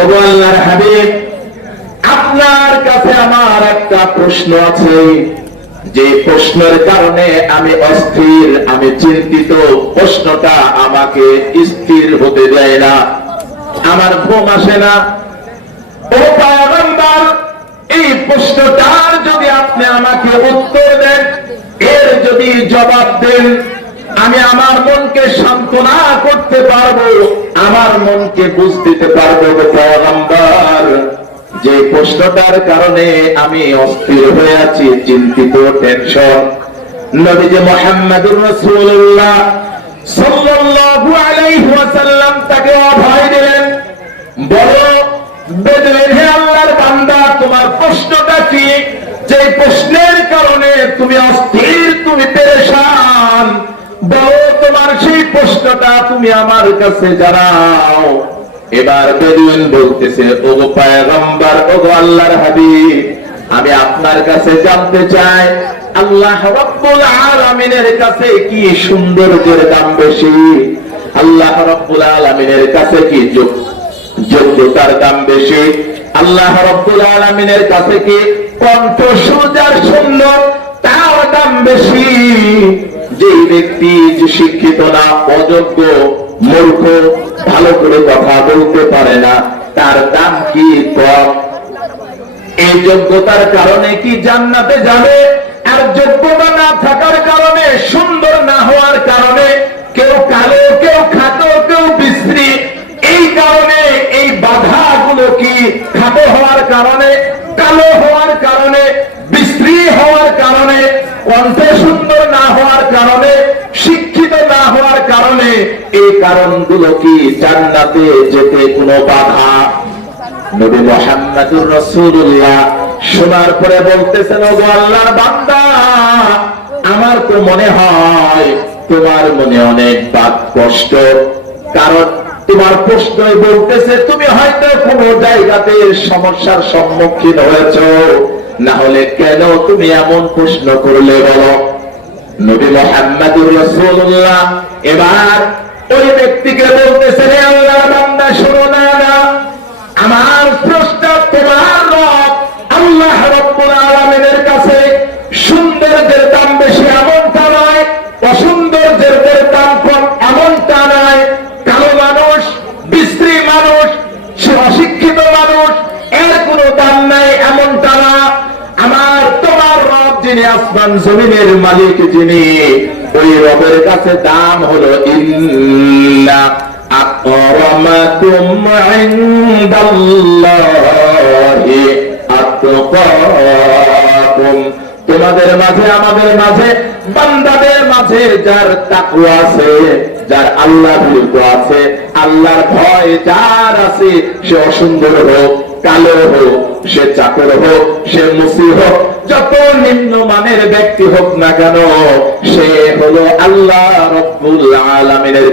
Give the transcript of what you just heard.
ওগো আল্লাহর হাবিব, আপনার কাছে আমার একটা প্রশ্ন আছে, যে প্রশ্নের কারণে আমি অস্থির, আমি চিন্তিত। প্রশ্নটা আমাকে স্থির হতে দেয় না, আমার ঘুম আসে না। ও পয়গম্বর, এই প্রশ্নটার যদি আপনি আমাকে উত্তর দেন, এর যদি জবাব দেন, আমি আমার মনকে সান্ত্বনা করতে পারবো, আমার মনকে বুঝ দিতে পারবো। পয়গম্বর, যে প্রশ্নটার কারণে আমি অস্থির হয়ে আছি, চিন্তিত, টেনশন, নবীজি মুহাম্মদুর রাসূলুল্লাহ সাল্লাল্লাহু আলাইহি ওয়াসাল্লাম তাকে অভয় দিলেন। বলো বেদুইন, হে আল্লাহর বান্দা, তোমার প্রশ্নটা কি? যে প্রশ্নের কারণে তুমি অস্থির, তুমি পেরেশান, বলো তোমার সেই প্রশ্নটা তুমি আমার কাছে জানাও। এবার বেদুইন বলতেছে, ওগো পয়গম্বর, ওগো আল্লাহর হাবিব, আমি আপনার কাছে জানতে চাই, আল্লাহ রাব্বুল আলামিনের কাছে কি সৌন্দর্যের দাম বেশি? আল্লাহ রাব্বুল আলামিনের কাছে কি যোগ্যতার দাম বেশি? আল্লাহ রাব্বুল আলামিনের কাছে কি কণ্ঠ সুজার সুন্দর তার দাম বেশি? যে ব্যক্তি শিক্ষিত না, অযোগ্য, মূর্খ, ভালো করে কথা বলতে পারে না, তার দাম কি কম? এই যোগ্যতার কারণে কি জান্নাতে যাবে? আর যোগ্যতা না থাকার কারণে, সুন্দর না হওয়ার কারণে, কেউ কালো, কেউ খাটো, কেউ বিশ্রী, এই কারণে, এই বাধাগুলো কি খাটো হওয়ার কারণে, কালো হওয়ার কারণে, বিশ্রী হওয়ার কারণে, কণ্ঠে সুন্দর না হওয়ার কারণে, শিক্ষিত না হওয়ার কারণে, এই কারণগুলো কি জান্নাতে যেতে কোনো বাধা? নবী মুহাম্মদুর রাসূলুল্লাহ শোনার পরে বলতেছেন, ওগো আল্লাহর বান্দা, আমার তো মনে হয় তোমার মনে অনেক বাদ কষ্ট, কারণ তোমার প্রশ্নই বলতেছে তুমি হয়তো কোনো জায়গাতে সমস্যার সম্মুখীন হয়েছো, না হলে কেন তুমি এমন প্রশ্ন করলে বলো? নবী মুহাম্মদুর রাসূলুল্লাহ এবার ওই ব্যক্তিকে বলতেছে, হে আল্লাহর বান্দা, শোনো না, আমার প্রস্তাব তোমার রব আল্লাহ রাব্বুল আলামিনের কাছে সৌন্দর্যের দাম বেশি এমনটা নয়, অসৌন্দর্যের দাম কম এমনটা নয়, কালো মানুষ, বিশ্রী মানুষ, সে অশিক্ষিত মানুষ, এর কোনো দাম নাই এমনটা না। আমার তোমার রব যিনি আসমান জমিনের মালিক, যিনি, ওই রবের কাছে দাম হলো ইন্না আকরামাকুম ইনদাল্লাহি আতকাকুম, তোমাদের মাঝে, আমাদের মাঝে, বান্দাদের মাঝে যার তাকওয়া আছে, যার আল্লাহ ভীরু আছে, আল্লাহর ভয় যার আছে, সে অসুন্দর হোক, কালো হোক, সে চাকর হোক, সে মুসি হোক, যত নিম্নমানের ব্যক্তি হোক না কেন, সে হলো আল্লাহ রাব্বুল আলামিনের